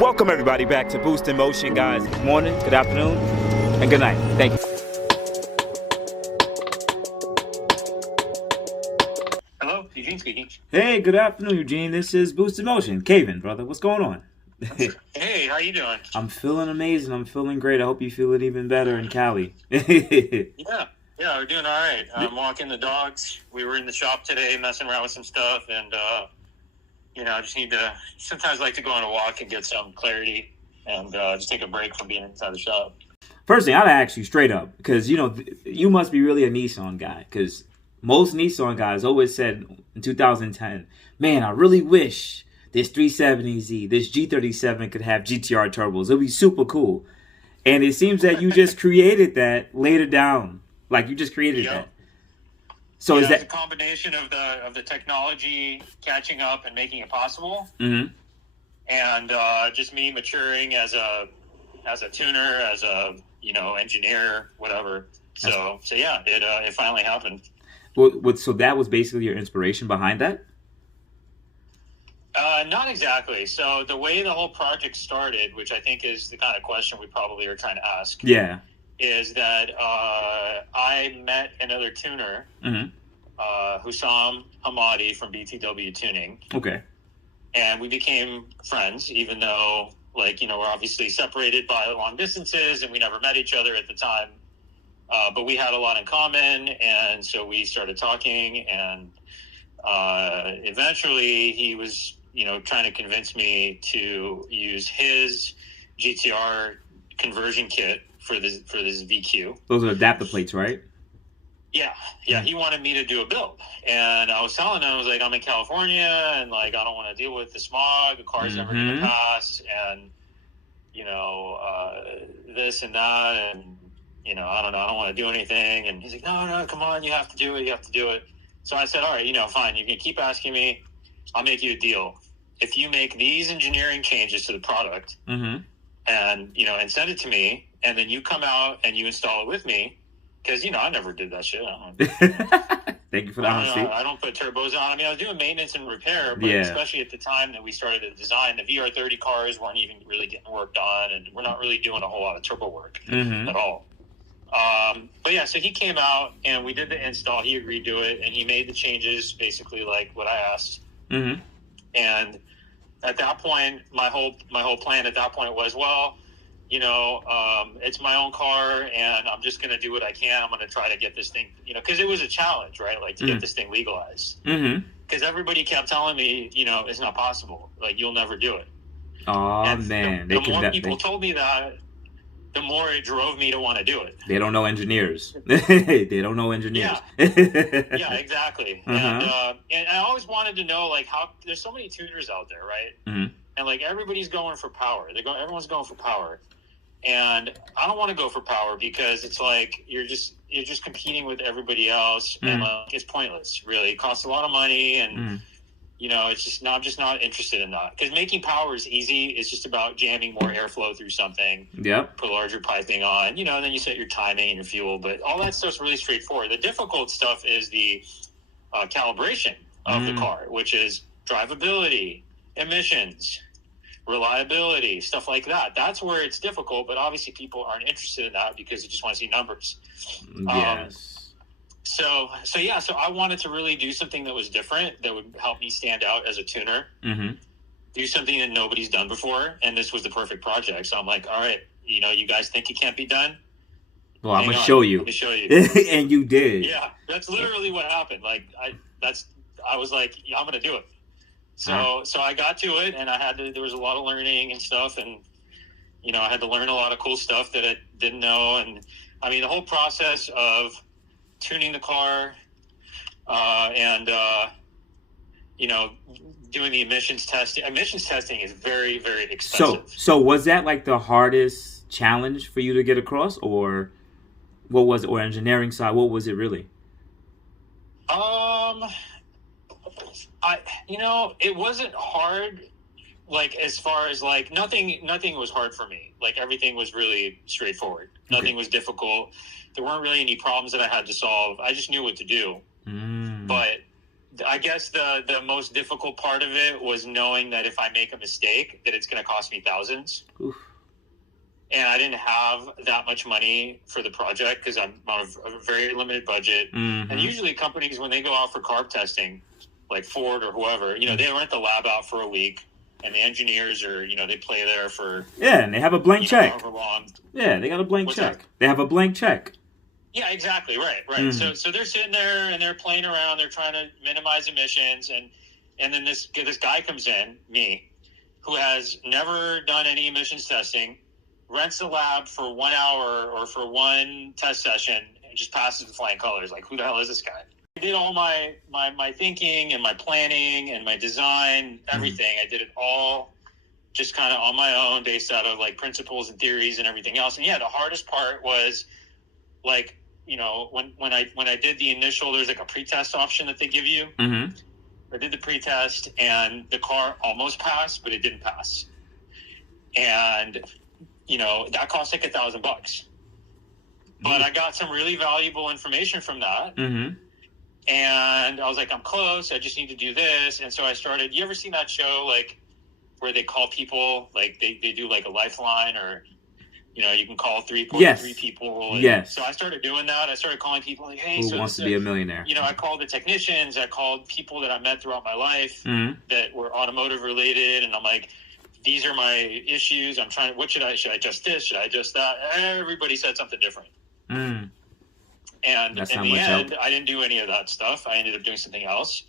Welcome everybody back to Boost in Motion, guys. Good morning, good afternoon, and good night. Thank you. Hello, Eugene speaking. Hey, good afternoon, Eugene. This is Boost in Motion. Kevin, brother, what's going on? Hey, how you doing? I'm feeling amazing. I'm feeling great. I hope you feel it even better in Cali. Yeah, we're doing all right. I'm walking the dogs. We were in the shop today messing around with some stuff, and I just need to sometimes like to go on a walk and get some clarity and just take a break from being inside the shop. First thing, I'll ask you straight up, because, you must be really a Nissan guy, because most Nissan guys always said in 2010, man, I really wish this 370Z, this G37 could have GTR turbos. It'll be super cool. And it seems that you just created that later down. Like, you just created that. So is that a combination of the technology catching up and making it possible, and just me maturing as a tuner, as a engineer, whatever. So yeah, it finally happened. Well, so that was basically your inspiration behind that? Not exactly. So the way the whole project started, which I think is the kind of question we probably are trying to ask. Yeah. Is that I met another tuner, Hussam Hamadi from BTW Tuning. Okay. And we became friends, even though, we're obviously separated by long distances and we never met each other at the time. But we had a lot in common, and so we started talking, and eventually he was, trying to convince me to use his GTR conversion kit for this VQ. Those are adapter plates, right? Yeah. He wanted me to do a build, and I was telling him, I was like, I'm in California, and I don't want to deal with the smog. The car's never going to pass, and this and that, and I don't know, I don't want to do anything. And he's like, no, come on, you have to do it. So I said, all right, fine. You can keep asking me. I'll make you a deal. If you make these engineering changes to the product, and and send it to me, and then you come out and you install it with me, because I never did that shit. Thank you for the honesty. I don't put turbos on. I mean, I was doing maintenance and repair, but especially at the time that we started to design, the VR30 cars weren't even really getting worked on, and we're not really doing a whole lot of turbo work at all. But yeah, so he came out and we did the install. He agreed to it, and he made the changes basically like what I asked. And at that point, my whole plan at that point was, it's my own car, and I'm just going to do what I can. I'm going to try to get this thing, because it was a challenge, right? To get this thing legalized. Because everybody kept telling me, it's not possible. You'll never do it. Oh, man. The more people told me that, the more it drove me to want to do it. They don't know engineers. They don't know engineers. Yeah, exactly. And I always wanted to know, how there's so many tuners out there, right? And everybody's going for power. Everyone's going for power. And I don't want to go for power, because it's you're just competing with everybody else, and it's pointless. Really, it costs a lot of money, and it's just I'm just not interested in that, because making power is easy. It's just about jamming more airflow through something. Put larger piping on, and then you set your timing and your fuel. But all that stuff's really straightforward. The difficult stuff is the calibration of the car, which is drivability, emissions, reliability, stuff like that. That's where it's difficult, but obviously people aren't interested in that because they just want to see numbers. So I wanted to really do something that was different, that would help me stand out as a tuner, do something that nobody's done before, and this was the perfect project. So I'm like, all right, you guys think it can't be done? Well, I'm going to show you. Let me show you. And you did. Yeah, that's literally what happened. I was like, I'm going to do it. So I got to it, and there was a lot of learning and stuff, and, I had to learn a lot of cool stuff that I didn't know. And I mean, the whole process of tuning the car, doing the emissions testing. Emissions testing is very, very expensive. So was that the hardest challenge for you to get across, or what was it? Or engineering side, what was it really? It wasn't hard, as far as nothing was hard for me. Everything was really straightforward. Nothing was difficult. There weren't really any problems that I had to solve. I just knew what to do. But I guess the most difficult part of it was knowing that if I make a mistake, that it's going to cost me thousands. Oof. And I didn't have that much money for the project because I'm on a very limited budget. Mm-hmm. And usually companies, when they go out for carb testing, like Ford or whoever, you know, they rent the lab out for a week, and the engineers are, you know, they play there for... Yeah, and they have a blank check. However long. Yeah, they got a blank check. That? They have a blank check. Yeah, exactly, right. Mm-hmm. So they're sitting there, and they're playing around, they're trying to minimize emissions, and then this guy comes in, me, who has never done any emissions testing, rents the lab for 1 hour or for one test session, and just passes with flying colors. Like, who the hell is this guy? I did all my thinking and my planning and my design, everything. I did it all just kind of on my own, based out of like principles and theories and everything else. And yeah, the hardest part was like, you know, when I did the initial, there's like a pretest option that they give you. Mm-hmm. I did the pretest, and the car almost passed, but it didn't pass. And you know, that cost like $1,000. But I got some really valuable information from that. Mm-hmm. And I was like, I'm close. I just need to do this. And so I started, you ever seen that show, like, where they call people, like, they do, like, a lifeline, or, you know, you can call three people. And yes. So I started doing that. I started calling people, like, hey, who wants to be a millionaire? You know, I called the technicians. I called people that I met throughout my life that were automotive related. And I'm like, these are my issues. I'm trying. Should I adjust this? Should I adjust that? Everybody said something different. And that's in the end, I didn't do any of that stuff. I ended up doing something else.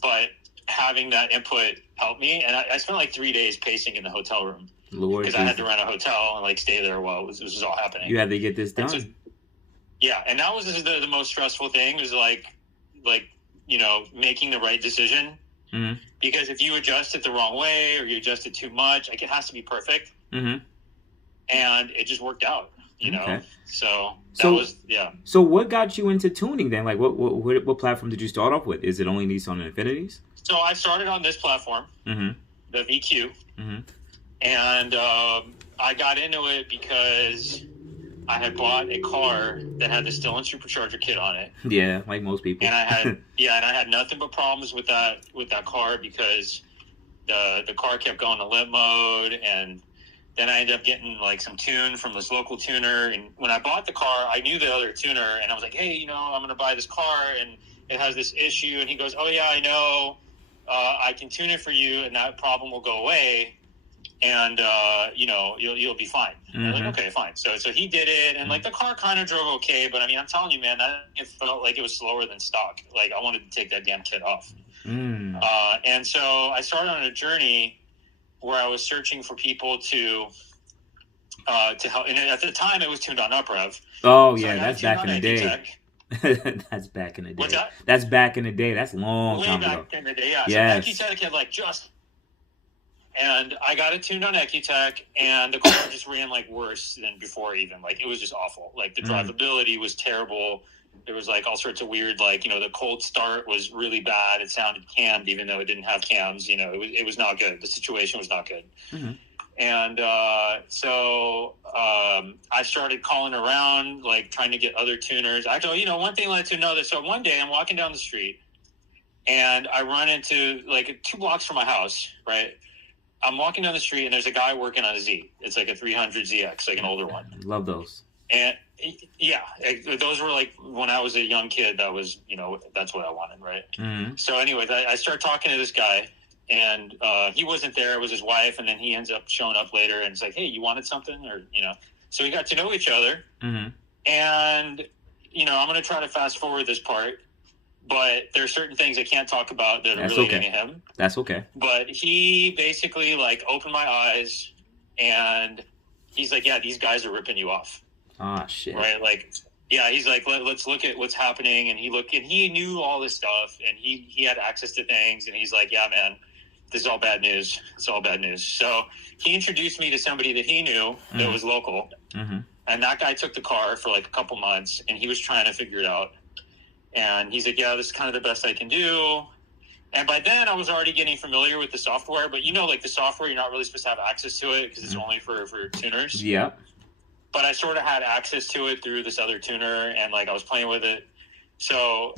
But having that input helped me. And I spent like 3 days pacing in the hotel room. Because I had to rent a hotel and like stay there while this was all happening. You had to get this done. So, yeah, and that was the most stressful thing, was like you know, making the right decision. Mm-hmm. Because if you adjust it the wrong way, or you adjust it too much, like, it has to be perfect. Mm-hmm. And it just worked out, you know. So was. So what got you into tuning then? Like, what platform did you start off with? Is it only Nissan and Infinitis? So I started on this platform, the VQ, and I got into it because I had bought a car that had the Stillen supercharger kit on it. Yeah, like most people. And I had nothing but problems with that car, because the car kept going to limp mode, and then I ended up getting like some tune from this local tuner. And when I bought the car, I knew the other tuner, and I was like, hey, you know, I'm going to buy this car, and it has this issue. And he goes, oh yeah, I know. I can tune it for you, and that problem will go away. And, you know, you'll be fine. Mm-hmm. I'm like, okay, fine. So he did it, and like the car kind of drove okay, but I mean, I'm telling you, man, it felt like it was slower than stock. Like, I wanted to take that damn kit off. And so I started on a journey where I was searching for people to help. And at the time, it was tuned on UpRev. Oh, so yeah, that's back in the day. That's back in the day. What's that? That's back in the day. That's long time ago. Way back in the day, yeah. Yes. So EcuTech had like just... And I got it tuned on EcuTech, and the car just ran like worse than before even. Like, it was just awful. Like, the drivability was terrible. There was like all sorts of weird, like, you know, the cold start was really bad. It sounded cammed even though it didn't have cams. You know, it was not good. The situation was not good. Mm-hmm. And so I started calling around, like, trying to get other tuners. Actually, you know, one thing led to another. So one day I'm walking down the street, and I run into, like, 2 blocks from my house, right? I'm walking down the street, and there's a guy working on a Z. It's like a 300 ZX, like an older one. Love those. And yeah, those were like, when I was a young kid, that was, you know, that's what I wanted, right? Mm-hmm. So anyways, I start talking to this guy, and he wasn't there. It was his wife, and then he ends up showing up later, and it's like, hey, you wanted something? Or, you know, so we got to know each other. Mm-hmm. And, you know, I'm going to try to fast forward this part, but there are certain things I can't talk about that are relating to him. That's okay. But he basically, like, opened my eyes, and he's like, yeah, these guys are ripping you off. Ah, shit. Right? Like, yeah, he's like, let's look at what's happening. And he knew all this stuff, and he had access to things. And he's like, yeah, man, this is all bad news. It's all bad news. So he introduced me to somebody that he knew that was local. Mm-hmm. And that guy took the car for like a couple months, and he was trying to figure it out. And he's like, yeah, this is kind of the best I can do. And by then I was already getting familiar with the software, but you know, like the software, you're not really supposed to have access to it because it's only for tuners. Yeah. But I sort of had access to it through this other tuner, and like I was playing with it. So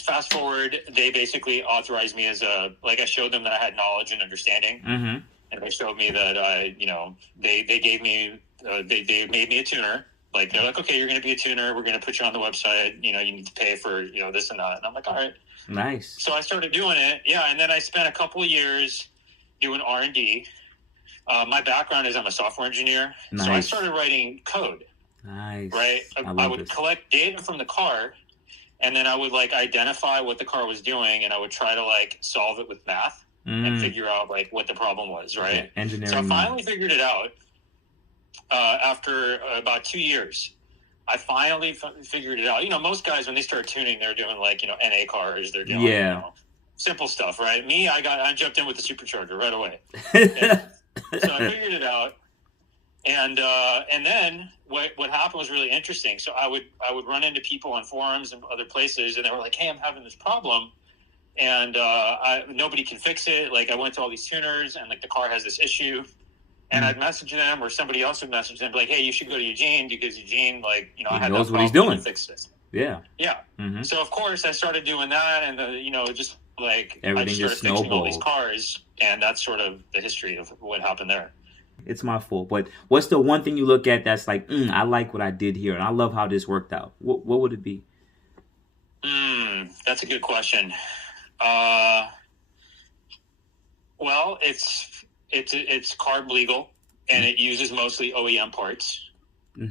fast forward, they basically authorized me as I showed them that I had knowledge and understanding. Mm-hmm. And they showed me that they gave me, they made me a tuner. Like, they're like, okay, you're going to be a tuner. We're going to put you on the website. You need to pay for, this and that. And I'm like, all right. Nice. So I started doing it. Yeah. And then I spent a couple of years doing R&D. My background is I'm a software engineer. Nice. So I started writing code. Nice. Right. I would collect data from the car, and then I would identify what the car was doing, and I would try to solve it with math and figure out what the problem was. Right. Okay. Engineering. So I finally figured it out. After about 2 years, I finally figured it out. Most guys, when they start tuning, they're doing NA cars. They're doing simple stuff, right? Me, I jumped in with the supercharger right away. So I figured it out, and then what happened was really interesting. So I would run into people on forums and other places, and they were like, "Hey, I'm having this problem, and nobody can fix it. I went to all these tuners, and the car has this issue." And I'd message them, or somebody else would message them, hey, you should go to Eugene, because Eugene, I had knows that what he's doing. Fix this. Yeah. Yeah. Mm-hmm. So of course I started doing that, and just everything I just started fixing all these snowballed. cars, and that's sort of the history of what happened there. It's my fault, but what's the one thing you look at that's I like what I did here, and I love how this worked out? What would it be? That's a good question. Well, it's carb legal, and it uses mostly OEM parts,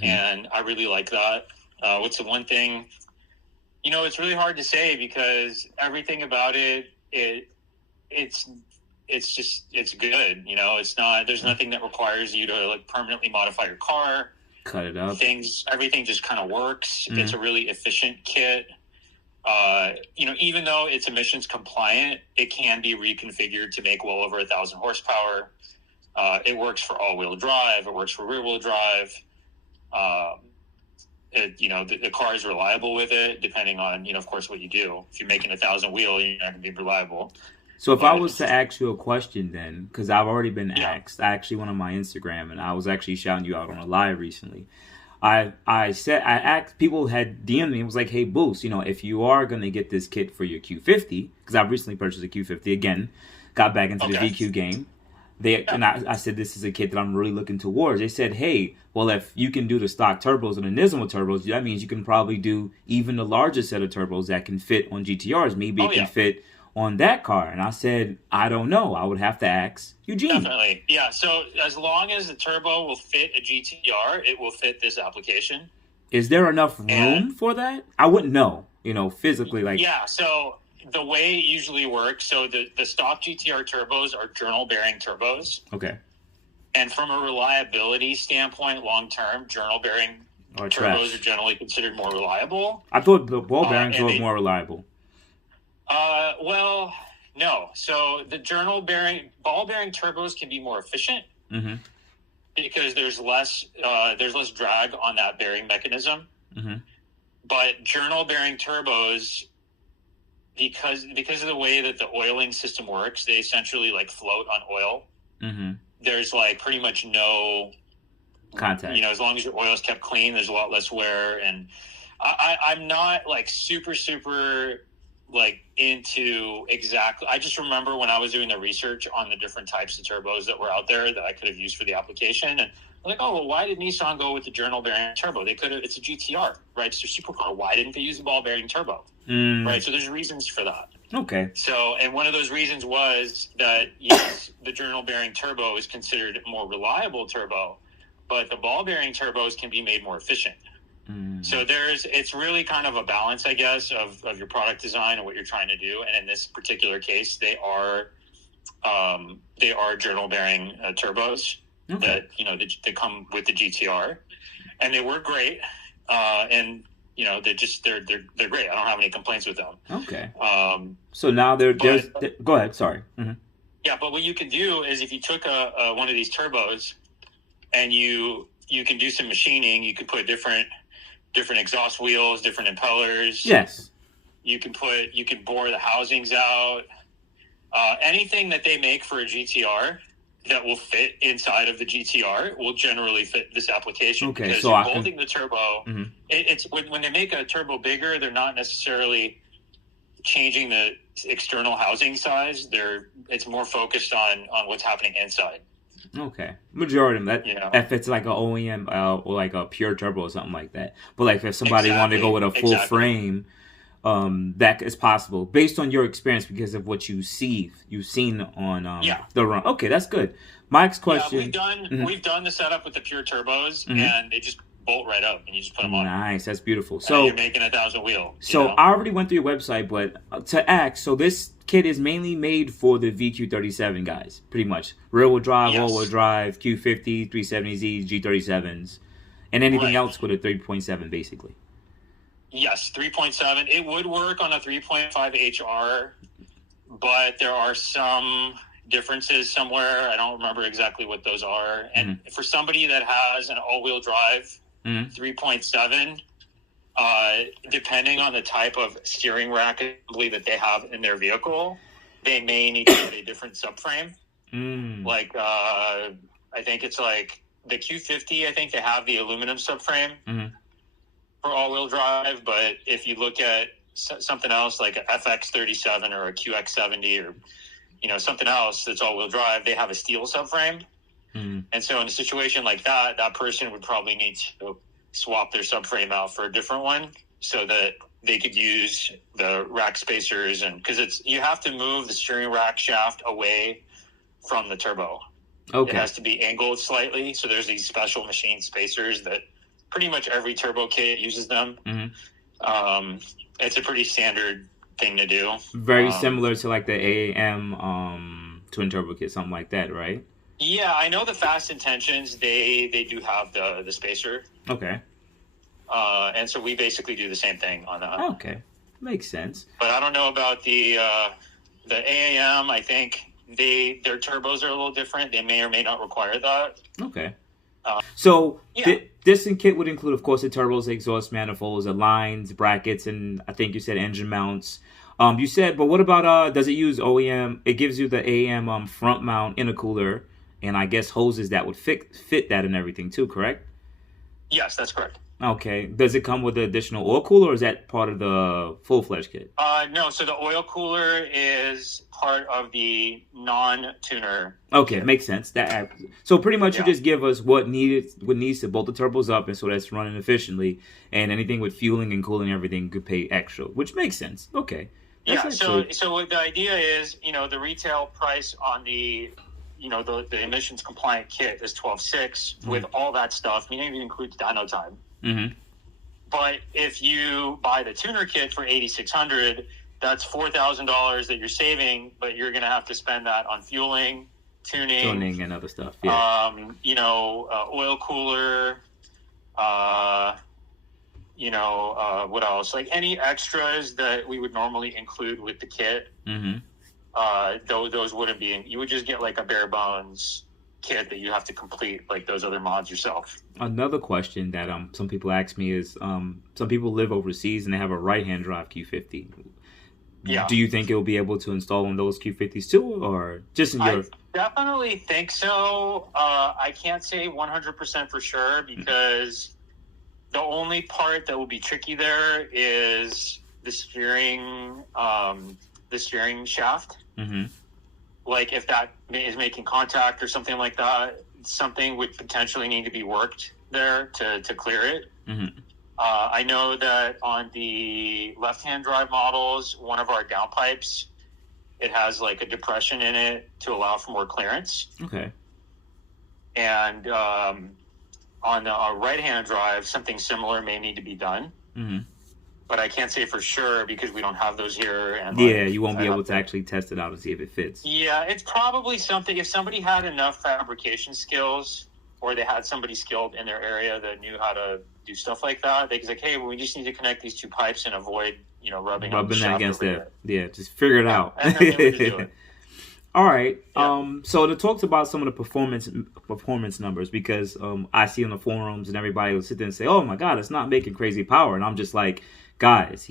and I really like that. What's the one thing? It's really hard to say, because everything about it's good. It's not. There's nothing that requires you to permanently modify your car. Cut it up. Everything just kind of works. It's a really efficient kit. Even though it's emissions compliant, it can be reconfigured to make well over 1,000 horsepower. It works for all-wheel drive. It works for rear-wheel drive. The car is reliable with it, depending on, of course, what you do. If you're making 1,000 wheel, you're not going to be reliable. So if I was to ask you a question then, because I've already been asked, I actually went on my Instagram, and I was actually shouting you out on a live recently. I asked, people had DM'd me and was like, hey, Boost, if you are going to get this kit for your Q50, because I've recently purchased a Q50 again, got back into the VQ game. And I said, this is a kit that I'm really looking towards. They said, hey, well, if you can do the stock turbos and the Nismo turbos, that means you can probably do even the larger set of turbos that can fit on GTRs. Maybe it can fit on that car. And I said, I don't know. I would have to ask Eugene. Definitely. Yeah. So as long as the turbo will fit a GTR, it will fit this application. Is there enough room for that? I wouldn't know, physically. Yeah. So the way it usually works, so the stock GTR turbos are journal bearing turbos. Okay. And from a reliability standpoint, long term, journal bearing turbos are generally considered more reliable. I thought the ball bearings were more reliable. Well, no. So the ball bearing turbos can be more efficient because there's less drag on that bearing mechanism. But journal bearing turbos, because of the way that the oiling system works, they essentially float on oil. There's pretty much no contact. As long as your oil is kept clean, there's a lot less wear. And I'm not super into exactly. I just remember when I was doing the research on the different types of turbos that were out there that I could have used for the application, and I'm why did Nissan go with the journal bearing turbo? They could have. It's a GTR, right? It's a supercar. Why didn't they use the ball bearing turbo? Right. So there's reasons for that. Okay. So, and one of those reasons was that yes, the journal bearing turbo is considered a more reliable turbo, but the ball bearing turbos can be made more efficient. So it's really kind of a balance, I guess, of your product design and what you're trying to do. And in this particular case, they are journal bearing turbos that they come with the GTR, and they work great. And they're great. I don't have any complaints with them. Okay. So now there's go ahead. Sorry. Yeah, but what you can do is if you took one of these turbos and you can do some machining, you could put different exhaust wheels, different impellers. Yes. You can bore the housings out. Anything that they make for a GTR that will fit inside of the GTR will generally fit this application. Okay, because so you're holding the turbo. It's when they make a turbo bigger, they're not necessarily changing the external housing size. It's more focused on what's happening inside. Okay, majority of that. If it's like an OEM or like a pure turbo or something like that. But like if somebody wanted to go with a full frame, that is possible based on your experience because of what you've seen on the run. Okay, that's good. Mike's question. Yeah, we've done the setup with the pure turbos, and they just bolt right up, and you just put them on. Nice, that's beautiful. So and you're making 1,000 wheel. So I already went through your website, but to ask, so this kit is mainly made for the VQ37 guys, pretty much rear-wheel drive, all-wheel drive, Q50, 370Z, G37s, and anything else with a 3.7, basically. Yes, 3.7. It would work on a 3.5 HR, but there are some differences somewhere. I don't remember exactly what those are. And for somebody that has an all-wheel drive 3.7, depending on the type of steering rack assembly that they have in their vehicle, they may need to get a different subframe. Like, I think it's like the Q50, I think they have the aluminum subframe for all-wheel drive. But if you look at something else like a FX37 or a QX70 or something else that's all-wheel drive, they have a steel subframe. And so in a situation like that, that person would probably need to swap their subframe out for a different one so that they could use the rack spacers. And because you have to move the steering rack shaft away from the turbo. Okay. It has to be angled slightly. So there's these special machine spacers that pretty much every turbo kit uses them. It's a pretty standard thing to do. Very similar to like the AAM twin turbo kit, something like that, right? Yeah, I know the Fast Intentions, they do have the spacer. Okay. And so we basically do the same thing on that. Okay. Makes sense. But I don't know about the AAM. I think their turbos are a little different. They may or may not require that. Okay. So this kit would include, of course, the turbos, exhaust manifolds, the lines, brackets, and I think you said engine mounts. You said, but what about does it use OEM? It gives you the AAM front mount intercooler, and I guess hoses that would fit that and everything too, correct? Yes, that's correct. Okay. Does it come with the additional oil cooler, or is that part of the full-fledged kit? No, so the oil cooler is part of the non-tuner. Okay, kit. Makes sense. So pretty much you just give us what needs to bolt the turbos up, and so that's running efficiently, and anything with fueling and cooling everything could pay extra, which makes sense. Okay. So what the idea is, the retail price on the emissions compliant kit is $12,600 with all that stuff, meaning it includes dyno time. But if you buy the tuner kit for $8,600, that's $4,000 that you're saving, but you're going to have to spend that on fueling, tuning and other stuff. Yeah. Oil cooler, what else? Like any extras that we would normally include with the kit. Those wouldn't be. You would just get like a bare bones kit that you have to complete like those other mods yourself. Another question that some people ask me is some people live overseas and they have a right-hand drive Q50. Yeah. Do you think it will be able to install on those Q50s too, or just in your? I definitely think so. I can't say 100% for sure because the only part that will be tricky there is the steering shaft. Like if that is making contact or something like that, something would potentially need to be worked there to clear it. I know that on the left-hand drive models, one of our downpipes, it has like a depression in it to allow for more clearance. Okay. And on the right-hand drive, something similar may need to be done. But I can't say for sure because we don't have those here. And you won't be able to actually test it out and see if it fits. Yeah, it's probably something. If somebody had enough fabrication skills, or they had somebody skilled in their area that knew how to do stuff like that, they could say, "Hey, well, we just need to connect these two pipes and avoid, rubbing that against that." Yeah, just figure it out. And then they would just do it. All right. Yeah. So to talk about some of the performance numbers, because I see on the forums and everybody will sit there and say, "Oh my God, it's not making crazy power," and I'm just like, guys,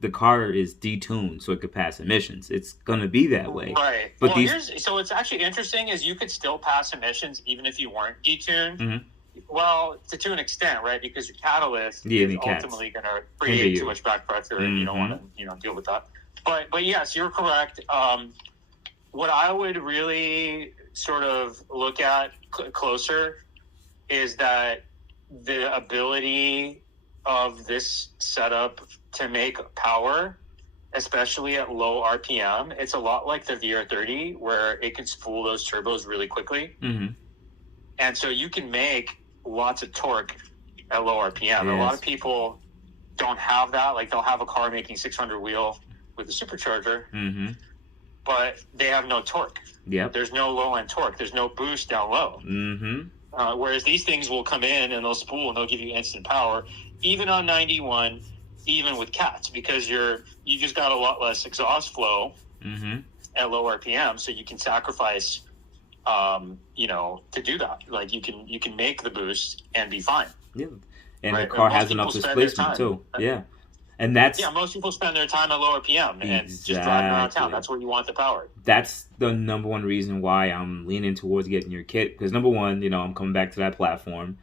the car is detuned so it could pass emissions. It's gonna be that way. Right. But so what's actually interesting is you could still pass emissions even if you weren't detuned. Well, to an extent, right? Because your catalyst is ultimately going to create too much back pressure, and you don't want to, deal with that. But yes, you're correct. What I would really sort of look at closer is that the ability of this setup to make power, especially at low RPM, it's a lot like the VR30 where it can spool those turbos really quickly. Mm-hmm. And so you can make lots of torque at low RPM. Yes. A lot of people don't have that. Like they'll have a car making 600 wheel with a supercharger, mm-hmm. but they have no torque. Yep. There's no low end torque. There's no boost down low. Mm-hmm. Whereas these things will come in and they'll spool and they'll give you instant power, even on 91, even with cats, because you just got a lot less exhaust flow mm-hmm. at low RPM, so you can sacrifice, to do that. Like you can make the boost and be fine. Yeah, and right? The car has enough displacement too. Yeah. And most people spend their time at low RPM and just driving around town. That's where you want the power. That's the number one reason why I'm leaning towards getting your kit. Because number one, I'm coming back to that platform.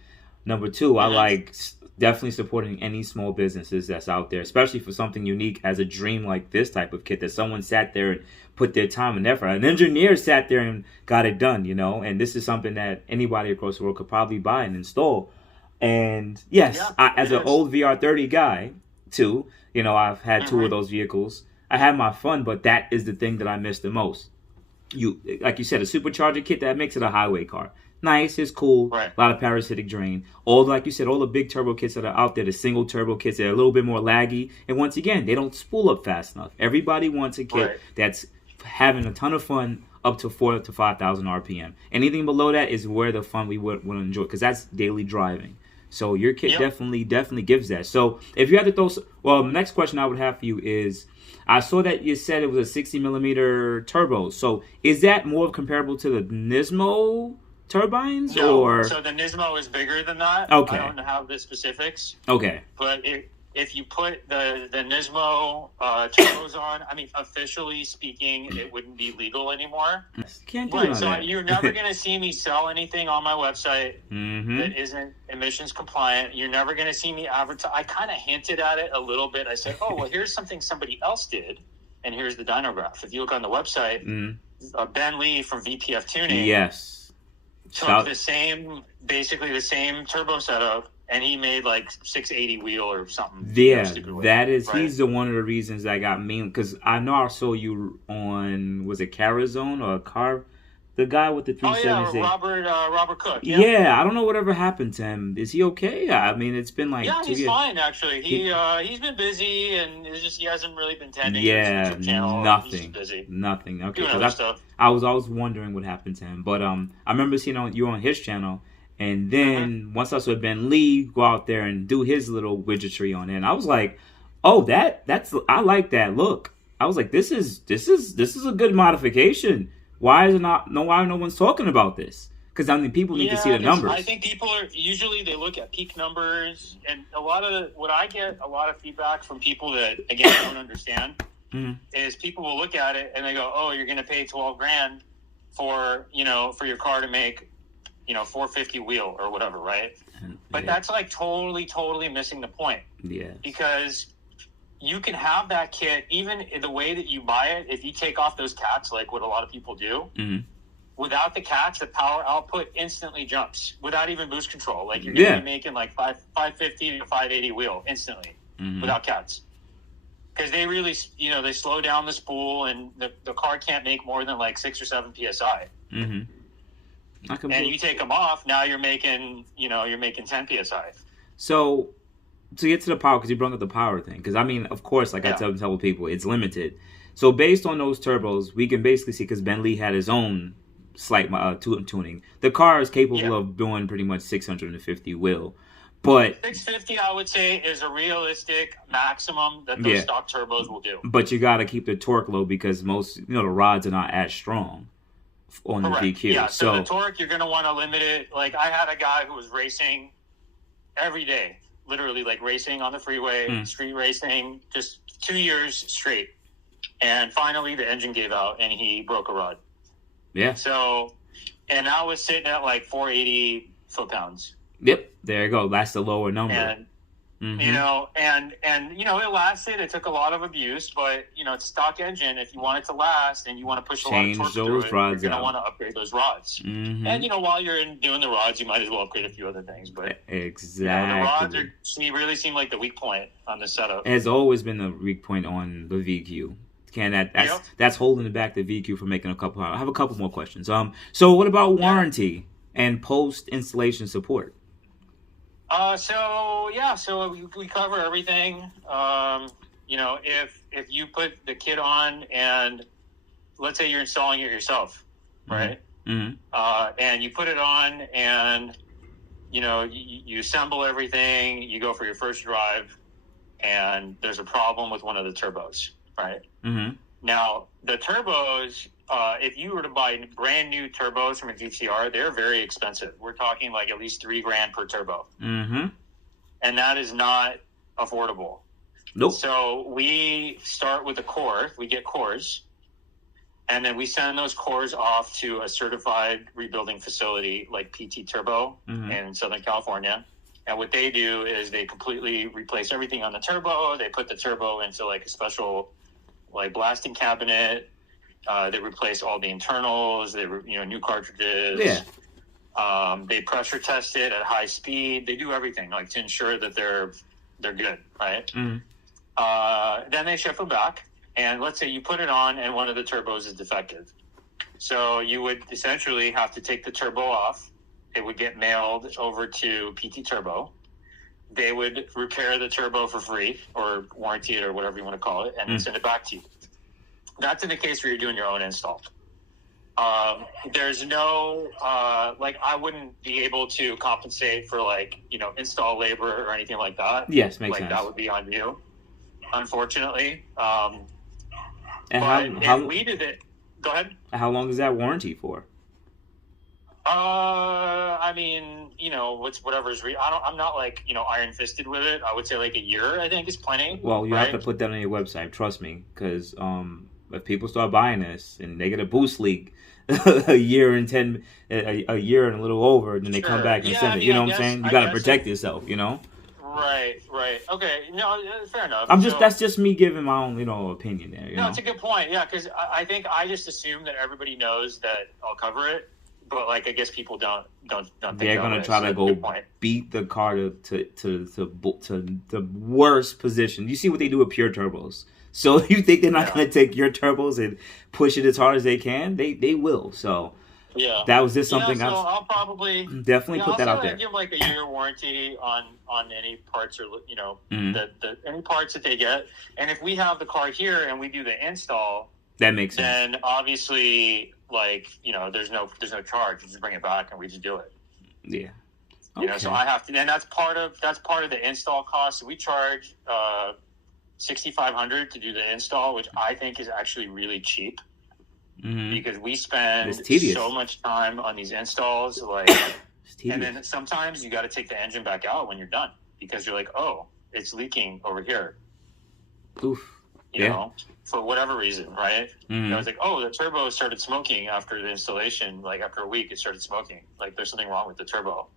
Number two, I like definitely supporting any small businesses that's out there, especially for something unique as a dream like this type of kit that someone sat there and put their time and effort. An engineer sat there and got it done, and this is something that anybody across the world could probably buy and install. And yes, as an old VR30 guy, too. I've had two of those vehicles. I had my fun, but that is the thing that I miss the most. Like you said, a supercharger kit that makes it a highway car. Nice, it's cool. Right. A lot of parasitic drain. Like you said, all the big turbo kits that are out there, the single turbo kits, they're a little bit more laggy. And once again, they don't spool up fast enough. Everybody wants a kit that's having a ton of fun up to 4,000 to 5,000 RPM. Anything below that is where the fun we would enjoy, because that's daily driving. So your kit definitely gives that. So if you had to throw... Well, the next question I would have for you is, I saw that you said it was a 60 millimeter turbo. So is that more comparable to the Nismo turbines? No, or... so the Nismo is bigger than that. Okay. I don't have the specifics. Okay. But if you put the Nismo turbos on, officially speaking, it wouldn't be legal anymore. Can't do so that. You're never going to see me sell anything on my website that isn't emissions compliant. You're never going to see me advertise. I kind of hinted at it a little bit. I said, here's something somebody else did, and here's the dynograph. If you look on the website, Ben Lee from VPF Tuning took basically the same turbo setup, and he made like 680 wheel or something. Yeah, that is, right? He's the one of the reasons that got me, because I know I saw you on, was it Carazone or Car? The guy with the 370. Robert Cook. Yeah, I don't know whatever happened to him. Is he okay? It's been like 2 years. Yeah, he's fine actually. He's been busy, and it's just he hasn't really been tending his YouTube channel. Nothing. He's busy. Nothing. Okay, doing other stuff. I was always wondering what happened to him, but I remember seeing you on his channel. And then once I saw Ben Lee go out there and do his little widgetry on it, and I was like, "Oh, that's I like that look." I was like, "This is a good modification. Why no one's talking about this?" Because people need to see the numbers. I think people are usually they look at peak numbers, and what I get a lot of feedback from people that again don't understand is people will look at it and they go, "Oh, you're going to pay $12,000 for your car to make." 450 wheel or whatever, right? But that's like totally missing the point. Yeah. Because you can have that kit, even the way that you buy it, if you take off those cats, like what a lot of people do, without the cats, the power output instantly jumps without even boost control. Like you're going to be making like 550 to 580 wheel instantly without cats. Because they really, they slow down the spool, and the car can't make more than like 6 or 7 PSI. And you take them off, now you're making 10 PSI. So to get to the power, because you brought up the power thing, because of course, like I tell people, it's limited. So based on those turbos, we can basically see, because Ben Lee had his own slight tuning. The car is capable of doing pretty much 650 wheel. But 650, I would say, is a realistic maximum that those stock turbos will do. But you got to keep the torque low, because most, the rods are not as strong on the VQ. Yeah, so the torque, you're going to want to limit it. Like, I had a guy who was racing every day, literally, like, racing on the freeway, street racing, just 2 years straight. And finally, the engine gave out, and he broke a rod. Yeah. So, and I was sitting at, like, 480 foot-pounds. Yep, there you go. That's the lower number. You know, and you know, it lasted. It took a lot of abuse, but you know, it's a stock engine. If you want it to last and you want to push a lot of torque through it, you're going to want to upgrade those rods. And you know, while you're doing the rods, you might as well upgrade a few other things. But exactly, you know, the rods really seem like the weak point on the setup. It has always been the weak point on the VQ. That's holding back the VQ from making a couple. I have a couple more questions. So what about warranty and post installation support? So we cover everything. You know, if you put the kit on and let's say you're installing it yourself, right? And you put it on and, you know, you assemble everything, you go for your first drive and there's a problem with one of the turbos, right? Now, the turbos, if you were to buy brand new turbos from a GTR, they're very expensive. We're talking like at least $3,000 per turbo. And that is not affordable. Nope. So we start with a core. We get cores. And then we send those cores off to a certified rebuilding facility like PT Turbo in Southern California. And what they do is they completely replace everything on the turbo. They put the turbo into like a special like blasting cabinet. They replace all the internals. They new cartridges. Yeah. They pressure test it at high speed. They do everything like to ensure that they're good, right? Then they ship them back. And let's say you put it on and one of the turbos is defective. So you would essentially have to take the turbo off. It would get mailed over to PT Turbo. They would repair the turbo for free or warranty it or whatever you want to call it and then send it back to you. That's in the case where you're doing your own install. There's no, I wouldn't be able to compensate for install labor or anything like that. Yes, makes sense. That would be on you, unfortunately. And if we did it, go ahead. How long is that warranty for? I mean, whatever's I'm not iron fisted with it. I would say like a year, I think is plenty. Well, you have to put that on your website. Trust me, because if people start buying this and they get a boost leak a year and a little over, then they come back and send it. You know what I'm saying? You got to protect yourself. You know. Right. Okay. No, fair enough. That's just me giving my own, opinion there. No, it's a good point. Yeah, because I think I just assume that everybody knows that I'll cover it, but I guess people don't think they're gonna try to go beat the car to the worst position. You see what they do with pure turbos. So you think they're not gonna take your turbos and push it as hard as they can? They will. So. Yeah, that was just something I'll probably definitely put that out there. Give a year warranty on any parts or the any parts that they get. And if we have the car here and we do the install, that makes sense. Then obviously, there's no charge. You just bring it back and we just do it. Yeah. Okay. So I have to, and that's part of the install cost. So we charge $6,500 to do the install, which I think is actually really cheap. Because we spend so much time on these installs, and then sometimes you got to take the engine back out when you're done because you're like, oh, it's leaking over here. Oof. You know, for whatever reason, right? I was like, oh, the turbo started smoking after the installation. Like after a week, it started smoking. Like there's something wrong with the turbo.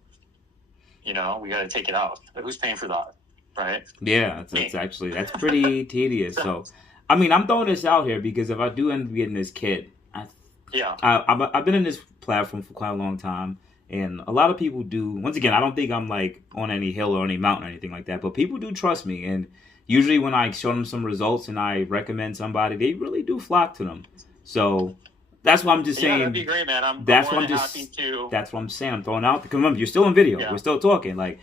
We got to take it out. But who's paying for that, right? Yeah, that's pretty tedious. So. I mean, I'm throwing this out here because if I do end up getting this kit, I've been in this platform for quite a long time, and a lot of people do. Once again, I don't think I'm on any hill or any mountain or anything like that, but people do trust me, and usually when I show them some results and I recommend somebody, they really do flock to them. So that's what I'm just saying. That'd be great, man. That's what I'm saying. I'm throwing out because remember, you're still in video. Yeah. We're still talking.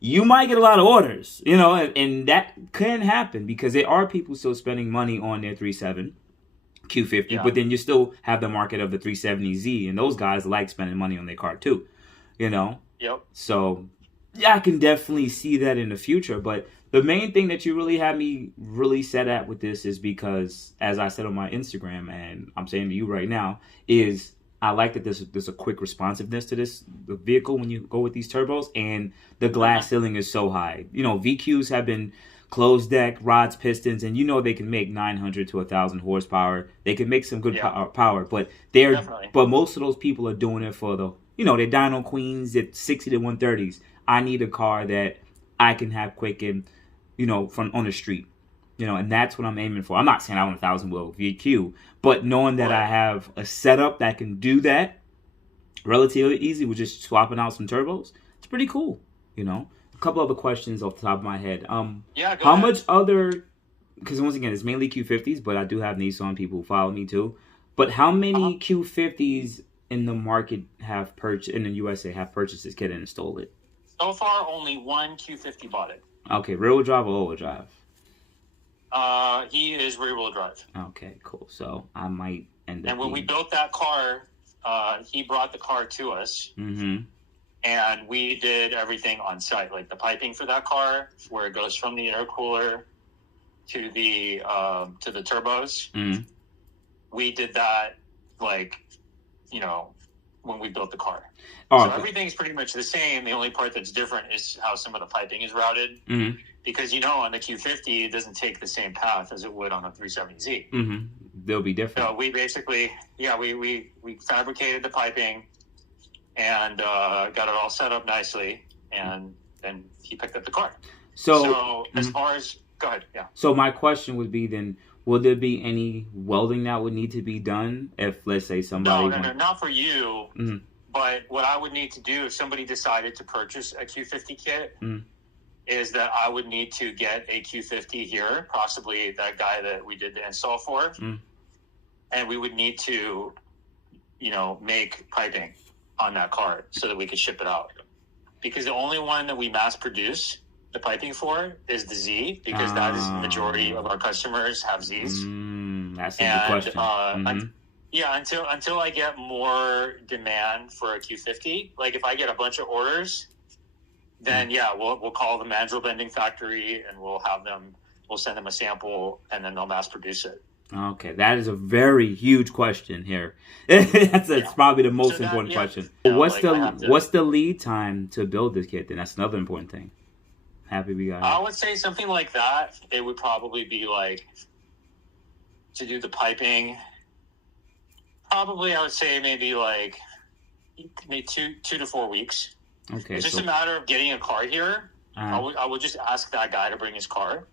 You might get a lot of orders, and that can happen because there are people still spending money on their 3.7 Q50, but then you still have the market of the 370Z, and those guys like spending money on their car too, Yep. So, I can definitely see that in the future, but the main thing that you really have me really set at with this is because, as I said on my Instagram, and I'm saying to you right now, is I like that there's a quick responsiveness to the vehicle when you go with these turbos, and the glass ceiling is so high. VQs have been closed deck, rods, pistons, and they can make 900 to 1,000 horsepower. They can make some good power, but most of those people are doing it for the, they're dyno queens at 60 to 130s. I need a car that I can have quick and, from on the street. And that's what I'm aiming for. I'm not saying I want a 1,000 wheel VQ, but knowing that I have a setup that can do that relatively easy with just swapping out some turbos, it's pretty cool. A couple other questions off the top of my head. How ahead. much other, because once again, it's mainly Q50s, but I do have Nissan people who follow me too. But how many Q50s in the market have purchased, in the USA, have purchased this kit and installed it? So far, only one Q50 bought it. Okay, rear-wheel drive or all-wheel drive? He is rear-wheel drive. Okay, cool. So I might end up. And when we built that car, he brought the car to us, and we did everything on site, like the piping for that car, where it goes from the intercooler to the turbos. We did that, when we built the car. So everything's pretty much the same. The only part that's different is how some of the piping is routed. Because, on the Q50, it doesn't take the same path as it would on a 370Z. They'll be different. So we basically, we fabricated the piping and got it all set up nicely. And then he picked up the car. So as far as, go ahead, yeah. So my question would be then, will there be any welding that would need to be done if, let's say, somebody... No, not for you. But what I would need to do if somebody decided to purchase a Q50 kit is that I would need to get a Q50 here, possibly that guy that we did the install for. And we would need to, make piping on that car so that we could ship it out. Because the only one that we mass produce the piping for is the Z, because that is the majority of our customers have Zs. That's a good question. Until I get more demand for a Q50, like if I get a bunch of orders, then we'll call the mandrel bending factory and we'll send them a sample and then they'll mass produce it. Okay, that is a very huge question here. That's probably the most important question. What's the lead time to build this kit? Then that's another important thing. Happy we got it. I would say something like that. It would probably be to do the piping. Probably, I would say maybe 2 to 4 weeks. Okay, it's just a matter of getting a car here. I would just ask that guy to bring his car.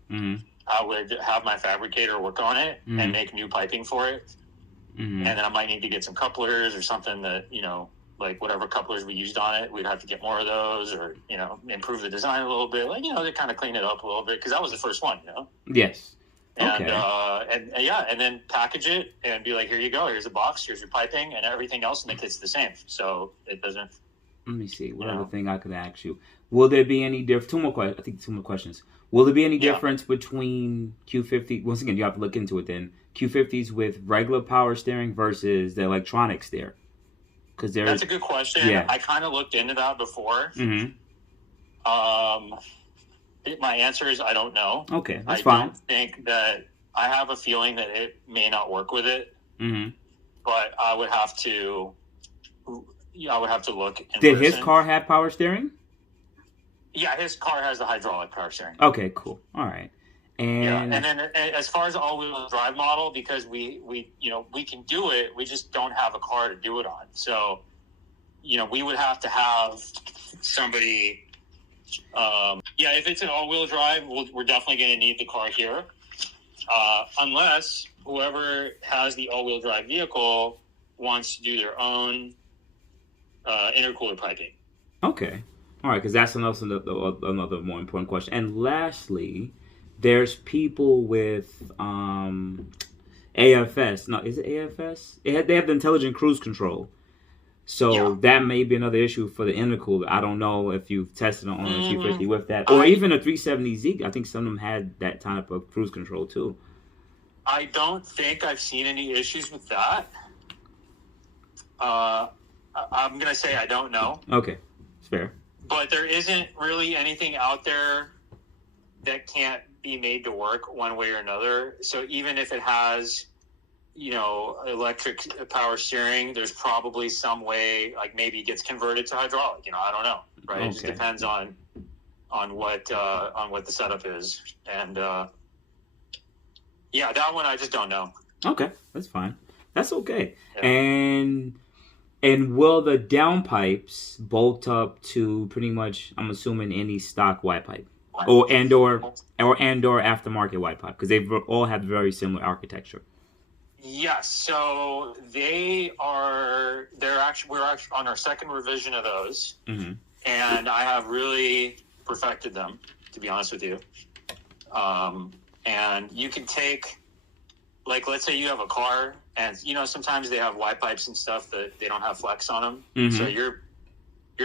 I would have my fabricator work on it and make new piping for it. And then I might need to get some couplers or something that, whatever couplers we used on it, we'd have to get more of those or, improve the design a little bit. To kind of clean it up a little bit because that was the first one, Yes. And, okay. And then package it and be like, here you go. Here's a box. Here's your piping and everything else in the kit's the same. So it doesn't. Let me see. What other thing I could ask you? Will there be any difference? Two more questions. Will there be any difference between Q50? Once again, you have to look into it then. Q50s with regular power steering versus the electronics there. That's a good question. Yeah. I kind of looked into that before. My answer is I don't know. Okay, that's fine. I don't think that I have a feeling that it may not work with it. But I would have to look. Did his car have power steering? Yeah, his car has the hydraulic power steering. Okay, cool. All right. And then as far as all-wheel drive model, because we can do it, we just don't have a car to do it on. So, we would have to have somebody. If it's an all-wheel drive, we're definitely going to need the car here, unless whoever has the all-wheel drive vehicle wants to do their own intercooler piping. Okay. All right, because that's another more important question. And lastly, there's people with AFS. No, is it AFS? They have the intelligent cruise control. So that may be another issue for the intercooler. I don't know if you've tested on a Q50 with that. Or even a 370Z. I think some of them had that type of cruise control too. I don't think I've seen any issues with that. I'm going to say I don't know. Okay, it's fair. But there isn't really anything out there that can't be made to work one way or another. So even if it has, electric power steering, there's probably some way, maybe it gets converted to hydraulic. I don't know, right? Okay. It just depends on what the setup is, and that one I just don't know. Okay, that's fine. That's okay. Yeah. And will the downpipes bolt up to pretty much, I'm assuming, any stock Y pipe? or aftermarket white pipe, because they all have very similar architecture. Yes, so we're actually on our second revision of those, Mm-hmm. and I have really perfected them, to be honest with you. And you can take, like, let's say you have a car, and sometimes they have white pipes and stuff that they don't have flex on them, mm-hmm. so your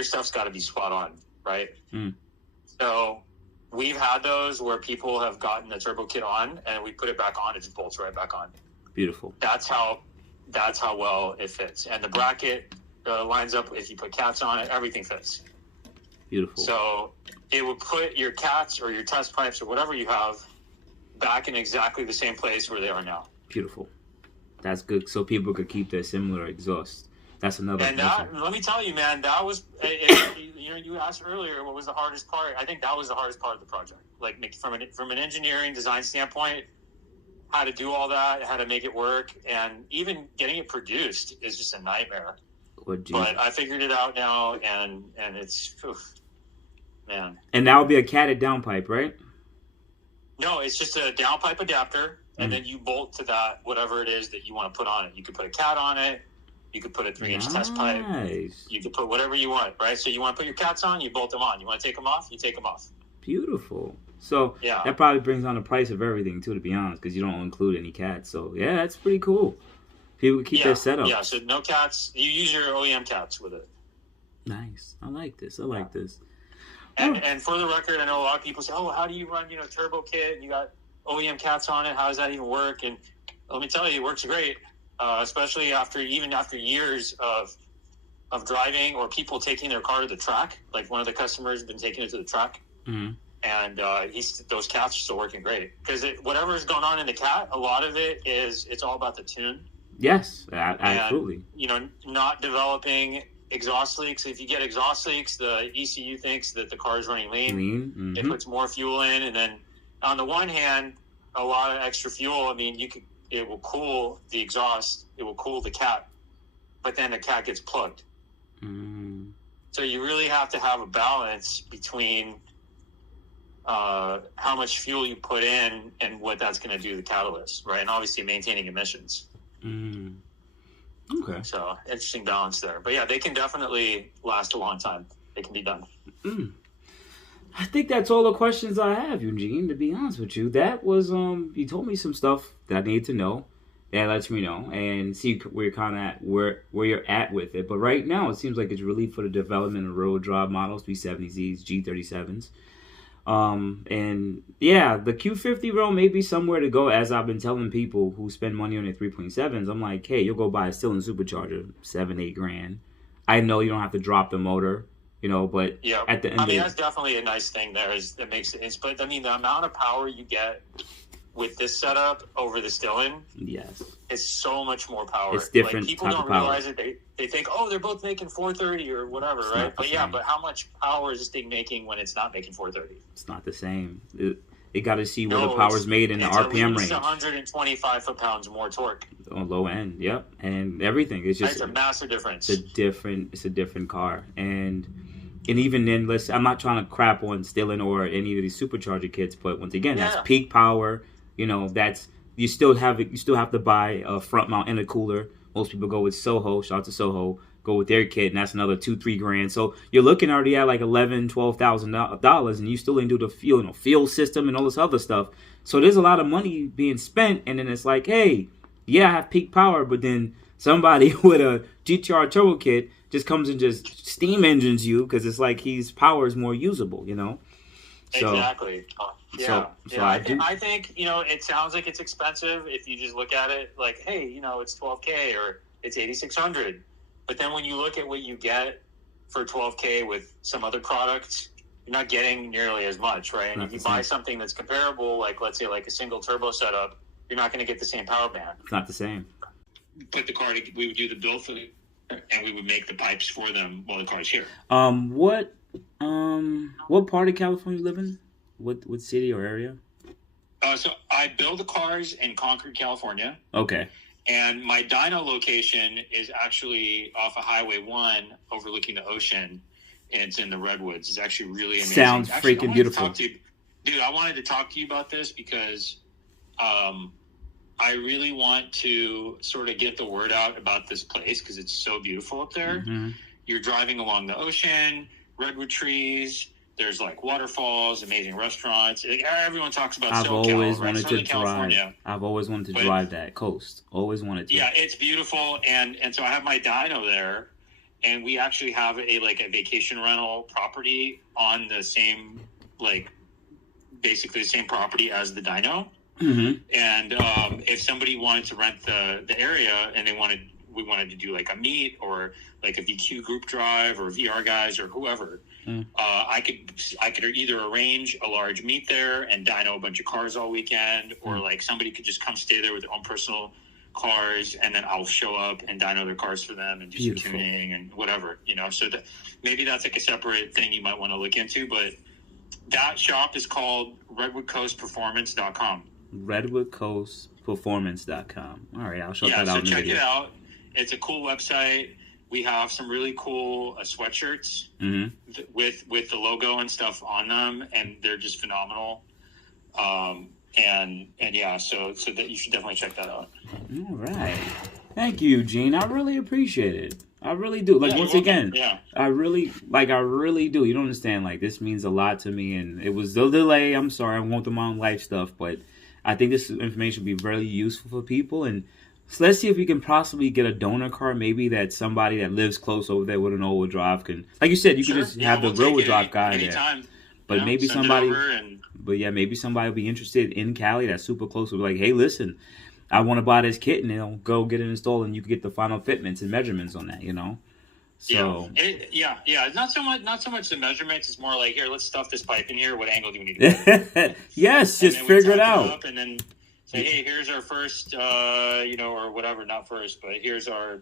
stuff's got to be spot on, right? Mm. So we've had those where people have gotten the turbo kit on, and we put it back on, it just bolts right back on. Beautiful. That's how well it fits, and the bracket lines up. If you put cats on it, everything fits. Beautiful. So it would put your cats or your test pipes or whatever you have back in exactly the same place where they are now. Beautiful. That's good. So people could keep their similar exhaust. That's another. And let me tell you, man, that was you asked earlier what was the hardest part. I think that was the hardest part of the project. Like from an engineering design standpoint, how to do all that, how to make it work, and even getting it produced is just a nightmare. But I figured it out now, and it's, man. And that would be a catted downpipe, right? No, it's just a downpipe adapter, and then you bolt to that whatever it is that you want to put on it. You could put a cat on it. You could put a 3-inch test pipe. You could put whatever you want, right? So you want to put your cats on, you bolt them on. You want to take them off, you take them off. Beautiful. So that probably brings down the price of everything too, to be honest, because you don't include any cats. So yeah, that's pretty cool. People keep their setup. Yeah, so no cats. You use your OEM cats with it. Nice. I like this. And for the record, I know a lot of people say, "Oh, how do you run turbo kit? And you got OEM cats on it. How does that even work?" And let me tell you, it works great, especially after years of driving or people taking their car to the track. Like one of the customers has been taking it to the track. Mm-hmm. And those cats are still working great because whatever's going on in the cat, a lot of it's all about the tune. Yes, absolutely. And, not developing exhaust leaks. If you get exhaust leaks, the ECU thinks that the car is running lean. Mm-hmm. It puts more fuel in, and then on the one hand, a lot of extra fuel. I mean, it will cool the exhaust. It will cool the cat, but then the cat gets plugged. Mm. So you really have to have a balance between how much fuel you put in and what that's going to do to the catalyst, right? And obviously maintaining emissions. Mm. Okay. So interesting balance there. But yeah, they can definitely last a long time. They can be done. Mm. I think that's all the questions I have, Eugene, to be honest with you. That was, you told me some stuff that I need to know. That lets me know and see where you're kind of at, where you're at with it. But right now, it seems like it's really for the development of road drive models, 370Zs, G37s. And yeah, the Q50 row may be somewhere to go, as I've been telling people who spend money on their 3.7s. I'm like, hey, you'll go buy a cylinder supercharger, $7-8 grand. I know you don't have to drop the motor, but at the end that's definitely a nice thing there that makes it. But I mean, the amount of power you get with this setup over the Stillen, yes, it's so much more power. It's different. Like, people don't realize it. They think, oh, they're both making 430 or whatever, it's right? But but how much power is this thing making when it's not making 430? It's not the same. It got to see where the power's made in the RPM range. It's 125 foot-pounds more torque on low end. Yep, and everything. It's just a massive difference. It's a different car, and even then, I'm not trying to crap on Stillen or any of these supercharger kits, but once again, that's peak power. That's you still have to buy a front mount intercooler. Most people go with Soho. Shout out to Soho. Go with their kit, and that's another $2-3 grand. So you're looking already at like $11,000-$12,000, and you still didn't do the fuel system and all this other stuff. So there's a lot of money being spent, and then it's like, hey, yeah, I have peak power, but then somebody with a GTR turbo kit just comes and just steam engines you because it's like his power is more usable, So, exactly. I think it sounds like it's expensive if you just look at it like, hey, it's $12K or it's $8,600. But then when you look at what you get for $12K with some other products, you're not getting nearly as much, right? And if you buy something that's comparable, like let's say like a single turbo setup, you're not going to get the same power band. It's not the same. Put the car, we would do the build for them, and we would make the pipes for them while the car's here. What part of California you live in? What city or area? So I build the cars in Concord, California. Okay. And my dyno location is actually off of Highway 1 overlooking the ocean, and it's in the Redwoods. It's actually really amazing. Sounds freaking beautiful. Dude, I wanted to talk to you about this because I really want to sort of get the word out about this place because it's so beautiful up there. Mm-hmm. You're driving along the ocean, redwood trees. There's like waterfalls, amazing restaurants. Like, everyone talks about I've SoCal, always right? wanted Southern to California. drive. I've always wanted to drive that coast. Always wanted to. Yeah, it's beautiful, and so I have my dyno there, and we actually have a vacation rental property on the same basically the same property as the dyno. Mm-hmm. And if somebody wanted to rent the area and we wanted to do like a meet or like a VQ group drive or VR guys or whoever, I could either arrange a large meet there and dyno a bunch of cars all weekend, or like somebody could just come stay there with their own personal cars, and then I'll show up and dyno their cars for them and do some tuning and whatever, so maybe that's like a separate thing you might want to look into. But that shop is called redwoodcoastperformance.com. redwoodcoastperformance.com. All right, I'll check that out. So check it out. It's a cool website. We have some really cool sweatshirts with the logo and stuff on them, and they're just phenomenal. And yeah, so that you should definitely check that out. All right, thank you, Eugene. I really appreciate it. I really do. Once again, I really do. You don't understand. This means a lot to me, and it was the delay. I'm sorry, I won't do my own life stuff, but I think this information will be very useful for people. And so let's see if we can possibly get a donor car. Maybe that somebody that lives close over there with an all-wheel drive can, like you said, you could just have the rear-wheel drive guy anytime. There. But maybe somebody, maybe somebody will be interested in Cali that's super close. Will be like, hey, listen, I want to buy this kit, and they'll go get it installed, and you can get the final fitments and measurements on that, So not so much the measurements. It's more like, here, let's stuff this pipe in here. What angle do we need to get? Yes, just figure it out. And then say, hey, here's our first, or whatever, not first, but here's our,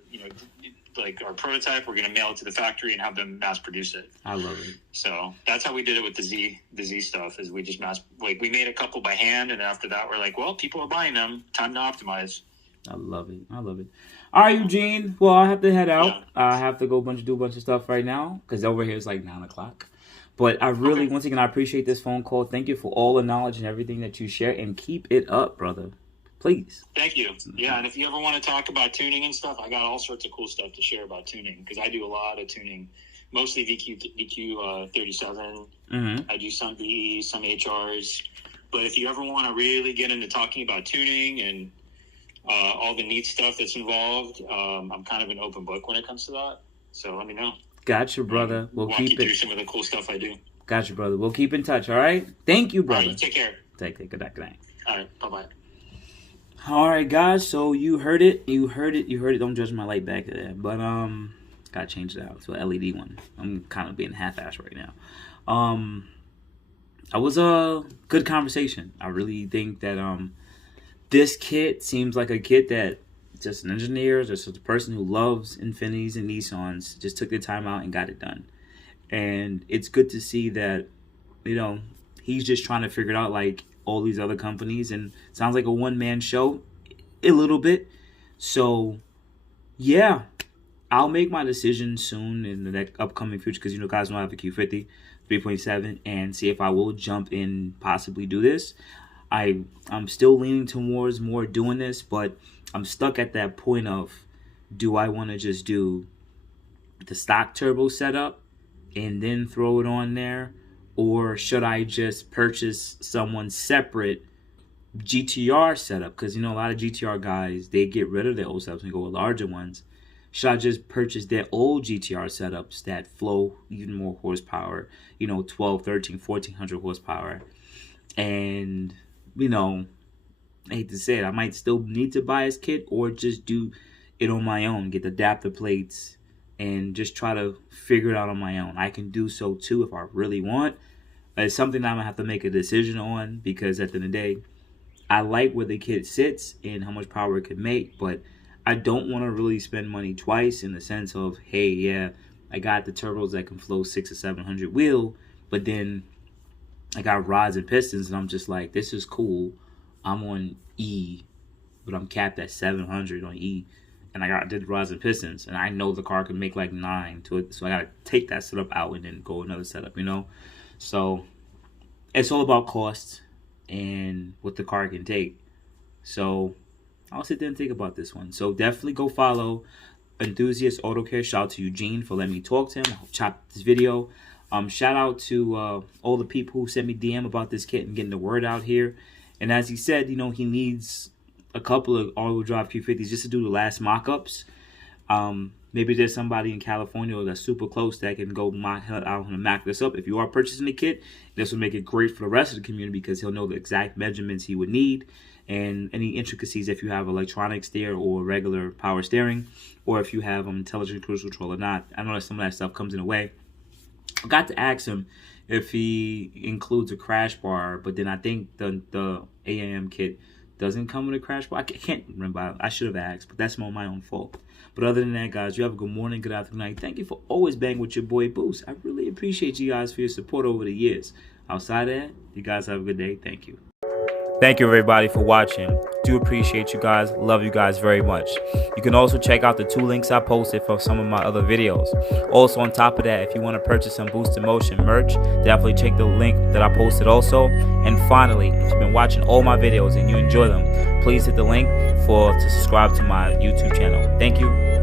our prototype. We're going to mail it to the factory and have them mass produce it. I love it. So that's how we did it with the Z stuff. Is we just we made a couple by hand, and after that we're like, well, people are buying them. Time to optimize. I love it. All right, Eugene. Well, I have to head out. Yeah. I have to go do a bunch of stuff right now because over here it's 9:00. But I really, once again, I appreciate this phone call. Thank you for all the knowledge and everything that you share, and keep it up, brother. Please. Thank you. Yeah, and if you ever want to talk about tuning and stuff, I got all sorts of cool stuff to share about tuning because I do a lot of tuning, mostly VQ 37. Mm-hmm. I do some VE, some HRs. But if you ever want to really get into talking about tuning and all the neat stuff that's involved, I'm kind of an open book when it comes to that. So let me know. Gotcha, brother. We'll walk keep you through some of the cool stuff I do. Gotcha, brother. We'll keep in touch, all right? Thank you, brother. All right, you take care. Take care. Good night. All right, bye-bye. All right, guys. So you heard it. Don't judge my light back there. But, gotta change it out to an LED one. I'm kind of being half-assed right now. It was a good conversation. I really think that, this kit seems like a kit that just an engineer, just a person who loves Infinitis and Nissans, just took the time out and got it done. And it's good to see that, he's just trying to figure it out like all these other companies. And it sounds like a one-man show a little bit. So, yeah, I'll make my decision soon in the next upcoming future because, guys know I have a Q50 3.7 and see if I will jump in, possibly do this. I'm still leaning towards more doing this, but I'm stuck at that point of, do I want to just do the stock turbo setup and then throw it on there? Or should I just purchase someone's separate GTR setup? Because, a lot of GTR guys, they get rid of their old setups and go with larger ones. Should I just purchase their old GTR setups that flow even more horsepower, 12, 13, 1400 horsepower? And, I hate to say it, I might still need to buy his kit or just do it on my own, get the adapter plates, and just try to figure it out on my own. I can do so too if I really want. It's something that I'm going to have to make a decision on because at the end of the day, I like where the kit sits and how much power it can make, but I don't want to really spend money twice in the sense of, hey, yeah, I got the turbos that can flow 600 or 700 wheel, but then I got rods and pistons and I'm just like, this is cool. I'm on E, but I'm capped at 700 on E. And I did rods and pistons, and I know the car can make 9 to it, so I gotta take that setup out and then go another setup, So it's all about cost and what the car can take. So I'll sit there and think about this one. So definitely go follow Enthusiast Auto Care. Shout out to Eugene for letting me talk to him. I'll chop this video. Shout out to all the people who sent me DM about this kit and getting the word out here. And as he said, you know, he needs a couple of all-wheel drive Q50s just to do the last mock-ups. Maybe there's somebody in California that's super close that can go out and mock this up. If you are purchasing the kit, this will make it great for the rest of the community because he'll know the exact measurements he would need and any intricacies if you have electronic steer or regular power steering, or if you have intelligent cruise control or not. I know that some of that stuff comes in the way. I got to ask him if he includes a crash bar, but then I think the AAM kit doesn't come with a crash bar. I can't remember. I should have asked, but that's my own fault. But other than that, guys, you have a good morning, good afternoon, night. Thank you for always banging with your boy Boost. I really appreciate you guys for your support over the years. Outside of that, you guys have a good day. Thank you. Thank you, everybody, for watching. Do appreciate you guys. Love you guys very much. You can also check out the 2 links I posted for some of my other videos. Also, on top of that, if you want to purchase some Boost in Motion merch, definitely check the link that I posted also. And finally, if you've been watching all my videos and you enjoy them, please hit the link to subscribe to my YouTube channel. Thank you.